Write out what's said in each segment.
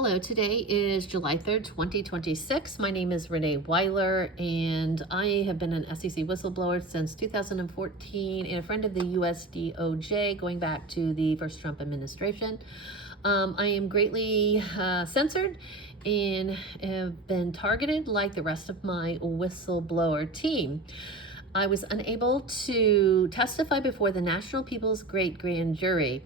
Hello, today is July 3rd, 2026. My name is Renee Wyler, and I have been an SEC whistleblower since 2014 and a friend of the US DOJ going back to the first Trump administration. I am greatly censored and have been targeted like the rest of my whistleblower team. I was unable to testify before the National People's Great Grand Jury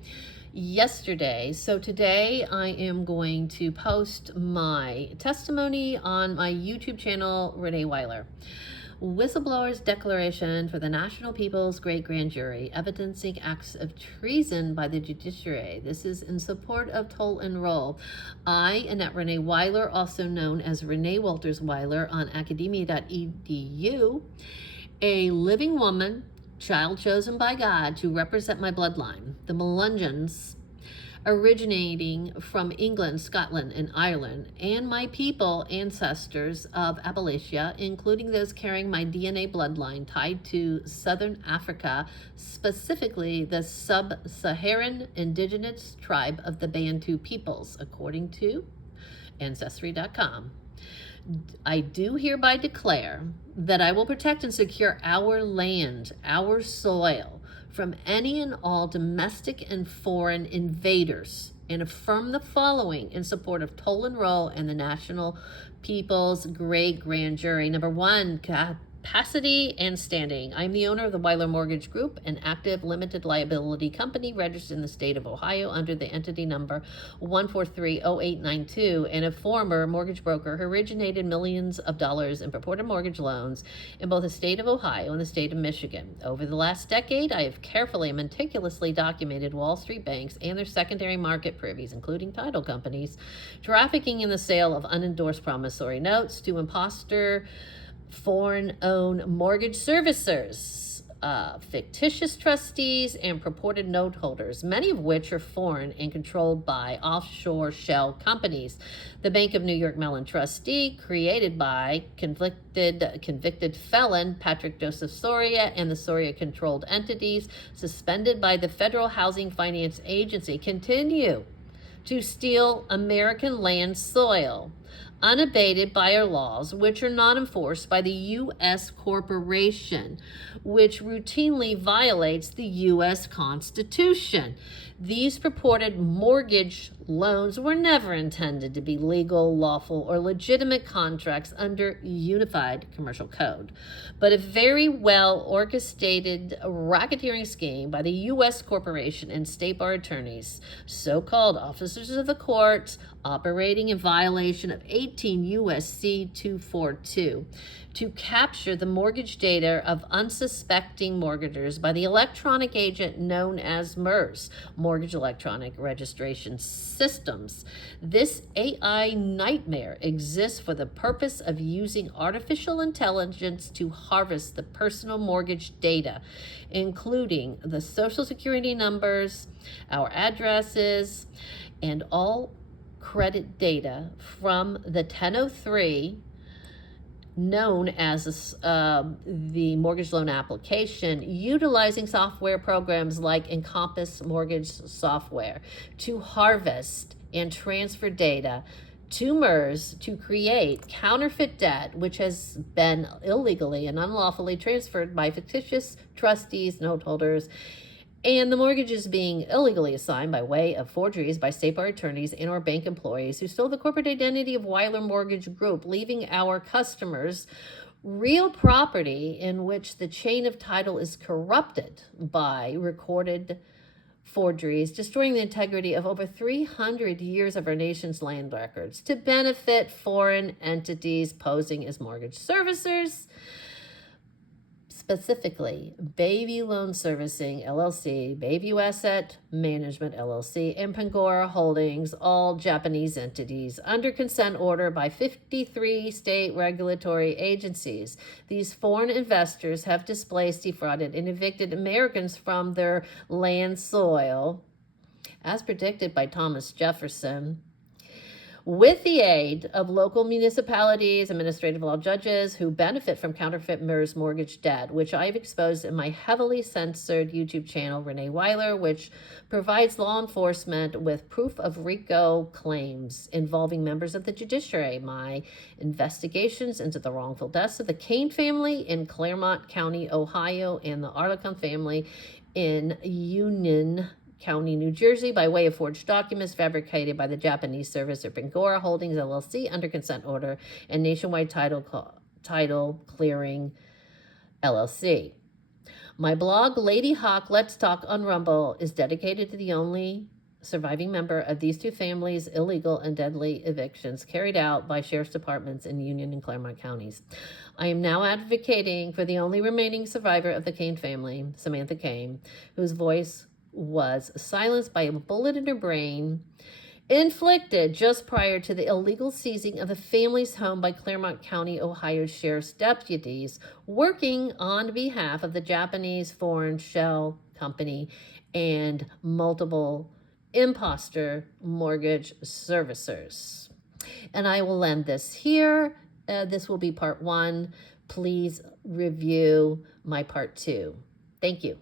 yesterday. So today I am going to post my testimony on my YouTube channel, Renee Wyler. Whistleblower's declaration for the National People's Great Grand Jury, evidencing acts of treason by the Judiciary. This is in support of toll and roll. I, Annette Renee Wyler, also known as Renee Walters Wyler on academia.edu, a living woman, child chosen by God to represent my bloodline, the Melungeons, originating from England, Scotland, and Ireland, and my people, ancestors of Appalachia, including those carrying my DNA bloodline tied to Southern Africa, specifically the sub-Saharan indigenous tribe of the Bantu peoples, according to Ancestry.com. I do hereby declare that I will protect and secure our land, our soil, from any and all domestic and foreign invaders, and affirm the following in support of toll and roll and the National People's Great Grand Jury. Number one, capacity and standing. I'm the owner of the Wyler Mortgage Group, an active limited liability company registered in the state of Ohio under the entity number 1430892, and a former mortgage broker who originated millions of dollars in purported mortgage loans in both the state of Ohio and the state of Michigan. Over the last decade, I have carefully and meticulously documented Wall Street banks and their secondary market privies, including title companies, trafficking in the sale of unendorsed promissory notes to imposter foreign-owned mortgage servicers, fictitious trustees, and purported note holders, many of which are foreign and controlled by offshore shell companies. The Bank of New York Mellon trustee, created by convicted felon Patrick Joseph Soria and the Soria-controlled entities, suspended by the Federal Housing Finance Agency, continue to steal American land soil, unabated by our laws, which are not enforced by the U.S. corporation, which routinely violates the U.S. Constitution. These purported mortgage loans were never intended to be legal, lawful, or legitimate contracts under Unified Commercial Code, but a very well orchestrated racketeering scheme by the U.S. corporation and state bar attorneys, so-called officers of the court, operating in violation of 18 U.S.C. 242, to capture the mortgage data of unsuspecting mortgagors by the electronic agent known as MERS, Mortgage Electronic Registration Systems. This AI nightmare exists for the purpose of using artificial intelligence to harvest the personal mortgage data, including the social security numbers, our addresses, and all credit data from the 1003, known as the mortgage loan application, utilizing software programs like Encompass Mortgage Software to harvest and transfer data to MERS to create counterfeit debt, which has been illegally and unlawfully transferred by fictitious trustees, note holders, and the mortgages being illegally assigned by way of forgeries by state bar attorneys and or bank employees who stole the corporate identity of Wyler Mortgage Group, leaving our customers real property in which the chain of title is corrupted by recorded forgeries, destroying the integrity of over 300 years of our nation's land records to benefit foreign entities posing as mortgage servicers, specifically Bayview Loan Servicing LLC, Bayview Asset Management LLC, and Pangora Holdings, all Japanese entities, under consent order by 53 state regulatory agencies. These foreign investors have displaced, defrauded, and evicted Americans from their land soil, as predicted by Thomas Jefferson. with the aid of local municipalities, administrative law judges who benefit from counterfeit MERS mortgage debt, which I've exposed in my heavily censored YouTube channel, Renee Wyler, which provides law enforcement with proof of RICO claims involving members of the Judiciary. My investigations into the wrongful deaths of the Kane family in Claremont County, Ohio, and the Arlecon family in Union County, New Jersey, by way of forged documents fabricated by the Japanese servicer Bangora Holdings LLC under consent order and Nationwide Title Clearing LLC. My blog, Lady Hawk Let's Talk on Rumble, is dedicated to the only surviving member of these two families' illegal and deadly evictions carried out by sheriff's departments in Union and Claremont counties. I am now advocating for the only remaining survivor of the Kane family, Samantha Kane, whose voice was silenced by a bullet in her brain inflicted just prior to the illegal seizing of the family's home by Claremont County, Ohio sheriff's deputies working on behalf of the Japanese foreign shell company and multiple imposter mortgage servicers. And I will end this here. This will be part 1. Please review my part 2. Thank you.